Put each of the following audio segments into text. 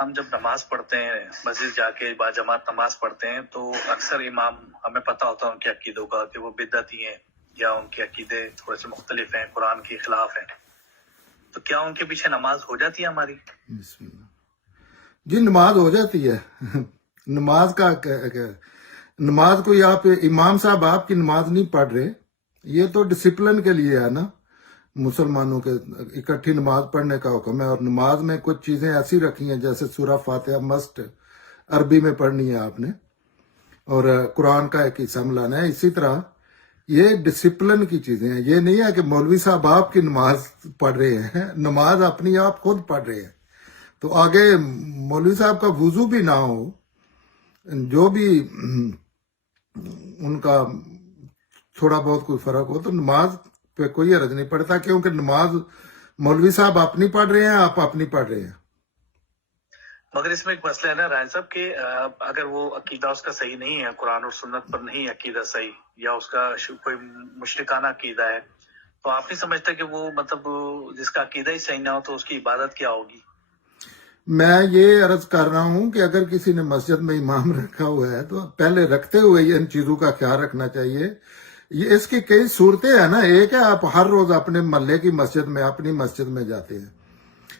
ہم جب نماز پڑھتے ہیں مسجد جا کے باجماعت نماز پڑھتے ہیں تو اکثر امام ہمیں پتہ ہوتا ہے ان کے عقیدوں کا کہ وہ بدعتی ہیں یا ان کے عقیدے تھوڑے سے مختلف ہیں، قرآن کے خلاف ہیں، تو کیا ان کے پیچھے نماز ہو جاتی ہے ہماری؟ بسم اللہ جی، نماز ہو جاتی ہے۔ نماز کا نماز کوئی آپ امام صاحب آپ کی نماز نہیں پڑھ رہے، یہ تو ڈسپلن کے لیے ہے نا، مسلمانوں کے اکٹھی نماز پڑھنے کا حکم ہے، اور نماز میں کچھ چیزیں ایسی رکھی ہیں جیسے سورہ فاتحہ مسٹ عربی میں پڑھنی ہے آپ نے، اور قرآن کا ایک حصہ ملانا ہے۔ اسی طرح یہ ڈسپلن کی چیزیں ہیں، یہ نہیں ہے کہ مولوی صاحب آپ کی نماز پڑھ رہے ہیں، نماز اپنی آپ خود پڑھ رہے ہیں، تو آگے مولوی صاحب کا وضو بھی نہ ہو، جو بھی ان کا تھوڑا بہت کوئی فرق ہو، تو نماز پہ کوئی حرج نہیں پڑتا، کیونکہ نماز مولوی صاحب اپنی پڑھ رہے ہیں، آپ اپنی پڑھ رہے ہیں۔ مگر اس میں ایک مسئلہ ہے نا راجہ صاحب کہ اگر وہ عقیدہ اس کا صحیح نہیں ہے، قرآن اور سنت پر نہیں عقیدہ صحیح، یا اس کا کوئی مشرکانہ عقیدہ ہے، تو آپ نہیں سمجھتے کہ وہ مطلب جس کا عقیدہ ہی صحیح نہ ہو تو اس کی عبادت کیا ہوگی؟ میں یہ عرض کر رہا ہوں کہ اگر کسی نے مسجد میں امام رکھا ہوا ہے تو پہلے رکھتے ہوئے ان چیزوں کا خیال رکھنا چاہیے۔ یہ اس کی کئی صورتیں ہیں نا، ایک ہے آپ ہر روز اپنے محلے کی مسجد میں اپنی مسجد میں جاتے ہیں،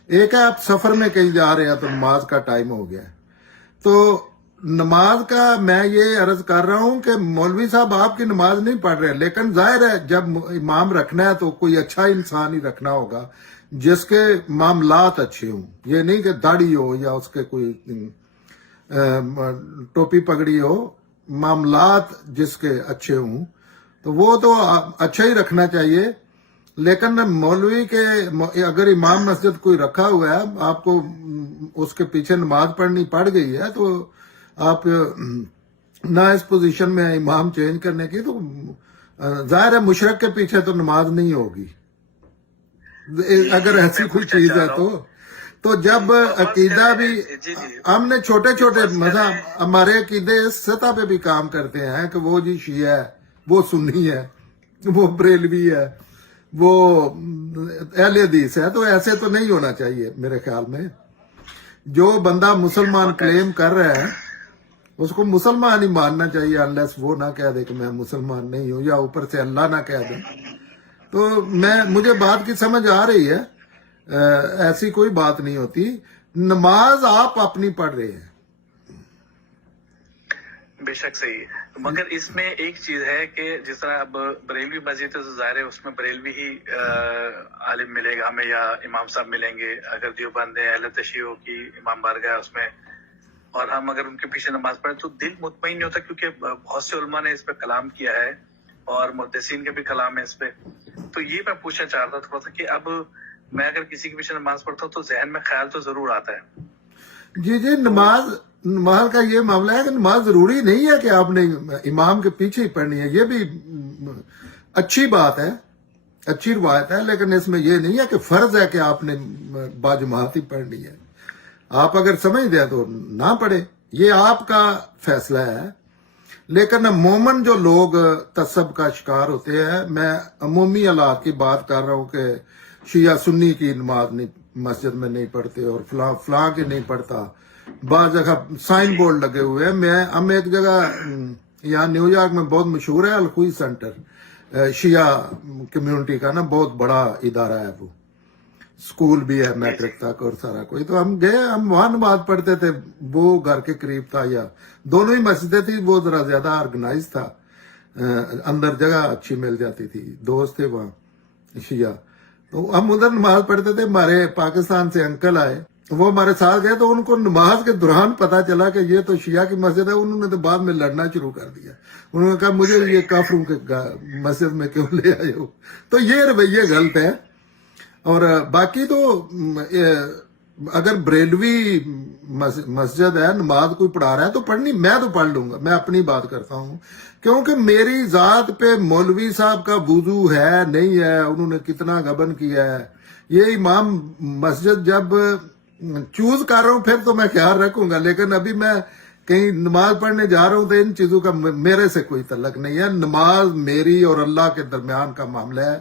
ایک ہے آپ سفر میں کہیں جا رہے ہیں تو نماز کا ٹائم ہو گیا ہے۔ تو نماز کا میں یہ عرض کر رہا ہوں کہ مولوی صاحب آپ کی نماز نہیں پڑھ رہے، لیکن ظاہر ہے جب امام رکھنا ہے تو کوئی اچھا انسان ہی رکھنا ہوگا جس کے معاملات اچھے ہوں، یہ نہیں کہ داڑھی ہو یا اس کے کوئی ٹوپی پگڑی ہو، معاملات جس کے اچھے ہوں تو وہ تو اچھا ہی رکھنا چاہیے۔ لیکن مولوی کے اگر امام مسجد کوئی رکھا ہوا ہے، آپ کو اس کے پیچھے نماز پڑھنی پڑ گئی ہے، تو آپ نہ اس پوزیشن میں امام چینج کرنے کی، تو ظاہر ہے مشرک کے پیچھے تو نماز نہیں ہوگی اگر ایسی کوئی چیز ہے تو جب عقیدہ بھی ہم نے چھوٹے چھوٹے مثلا ہمارے عقیدے اس سطح پہ بھی کام کرتے ہیں کہ وہ جی شیعہ ہے، وہ سنی ہے، وہ بریلوی ہے، وہ اہل حدیث ہے، تو ایسے تو نہیں ہونا چاہیے میرے خیال میں۔ جو بندہ مسلمان کلیم کر رہا ہے اس کو مسلمان ہی ماننا چاہیے، انلیس وہ نہ کہہ دے کہ میں مسلمان نہیں ہوں، یا اوپر سے اللہ نہ کہہ دے۔ تو مجھے بات کی سمجھ آ رہی ہے، ایسی کوئی بات نہیں ہوتی، نماز آپ اپنی پڑھ رہے ہیں۔ بے شک صحیح ہے، مگر اس میں ایک چیز ہے کہ جس طرح اب بریلوی مسجد ہے تو ظاہر ہے اس میں بریلوی ہی عالم ملے گا ہمیں یا امام صاحب ملیں گے، اگر دیوبند ہے اہل تشیع کی امام بارگاہ اس میں، اور ہم اگر ان کے پیچھے نماز پڑھیں تو دل مطمئن نہیں ہوتا، کیونکہ بہت سے علماء نے اس پہ کلام کیا ہے اور محدثین کے بھی کلام ہے اس پہ۔ تو یہ میں پوچھنا چاہ رہا تھا تھوڑا سا کہ اب میں اگر کسی کے پیچھے نماز پڑھتا ہوں تو ذہن میں خیال تو ضرور آتا ہے۔ جی نماز کا یہ معاملہ ہے کہ نماز ضروری نہیں ہے کہ آپ نے امام کے پیچھے ہی پڑھنی ہے، یہ بھی اچھی بات ہے، اچھی روایت ہے، لیکن اس میں یہ نہیں ہے کہ فرض ہے کہ آپ نے باجماعت ہی پڑھنی ہے۔ آپ اگر سمجھ دیں تو نہ پڑھے، یہ آپ کا فیصلہ ہے۔ لیکن عموماً جو لوگ تعصب کا شکار ہوتے ہیں، میں عمومی حالات کی بات کر رہا ہوں کہ شیعہ سنی کی نماز نہیں مسجد میں نہیں پڑھتے اور فلاں فلاں کی نہیں پڑھتا، بعض جگہ سائن بورڈ لگے ہوئے ہیں۔ ہم ایک جگہ یہاں نیو یارک میں بہت مشہور ہے الخوئی سینٹر، شیعہ کمیونٹی کا نا بہت بڑا ادارہ ہے، وہ اسکول بھی ہے میٹرک تک اور سارا کوئی، تو ہم گئے، ہم وہاں نماز پڑھتے تھے، وہ گھر کے قریب تھا، یا دونوں ہی مسجدیں تھی، وہ ذرا زیادہ آرگنائز تھا، اندر جگہ اچھی مل جاتی تھی، دوست تھے وہاں شیعہ، تو ہم ادھر نماز پڑھتے تھے۔ ہمارے پاکستان سے انکل آئے، وہ ہمارے ساتھ گئے، تو ان کو نماز کے دوران پتا چلا کہ یہ تو شیعہ کی مسجد ہے، انہوں نے تو بعد میں لڑنا شروع کر دیا، انہوں نے کہا مجھے یہ کافروں کے مسجد میں کیوں لے آئے ہو۔ تو یہ رویے غلط ہے۔ اور باقی تو اگر بریلوی مسجد ہے، نماز کوئی پڑھا رہا ہے تو پڑھنی، میں تو پڑھ لوں گا، میں اپنی بات کرتا ہوں، کیونکہ میری ذات پہ مولوی صاحب کا وضو ہے نہیں ہے، انہوں نے کتنا غبن کیا ہے، یہ امام مسجد جب چوز کر رہا ہوں پھر تو میں خیال رکھوں گا، لیکن ابھی میں کہیں نماز پڑھنے جا رہا ہوں تو ان چیزوں کا میرے سے کوئی تعلق نہیں ہے۔ نماز میری اور اللہ کے درمیان کا معاملہ ہے،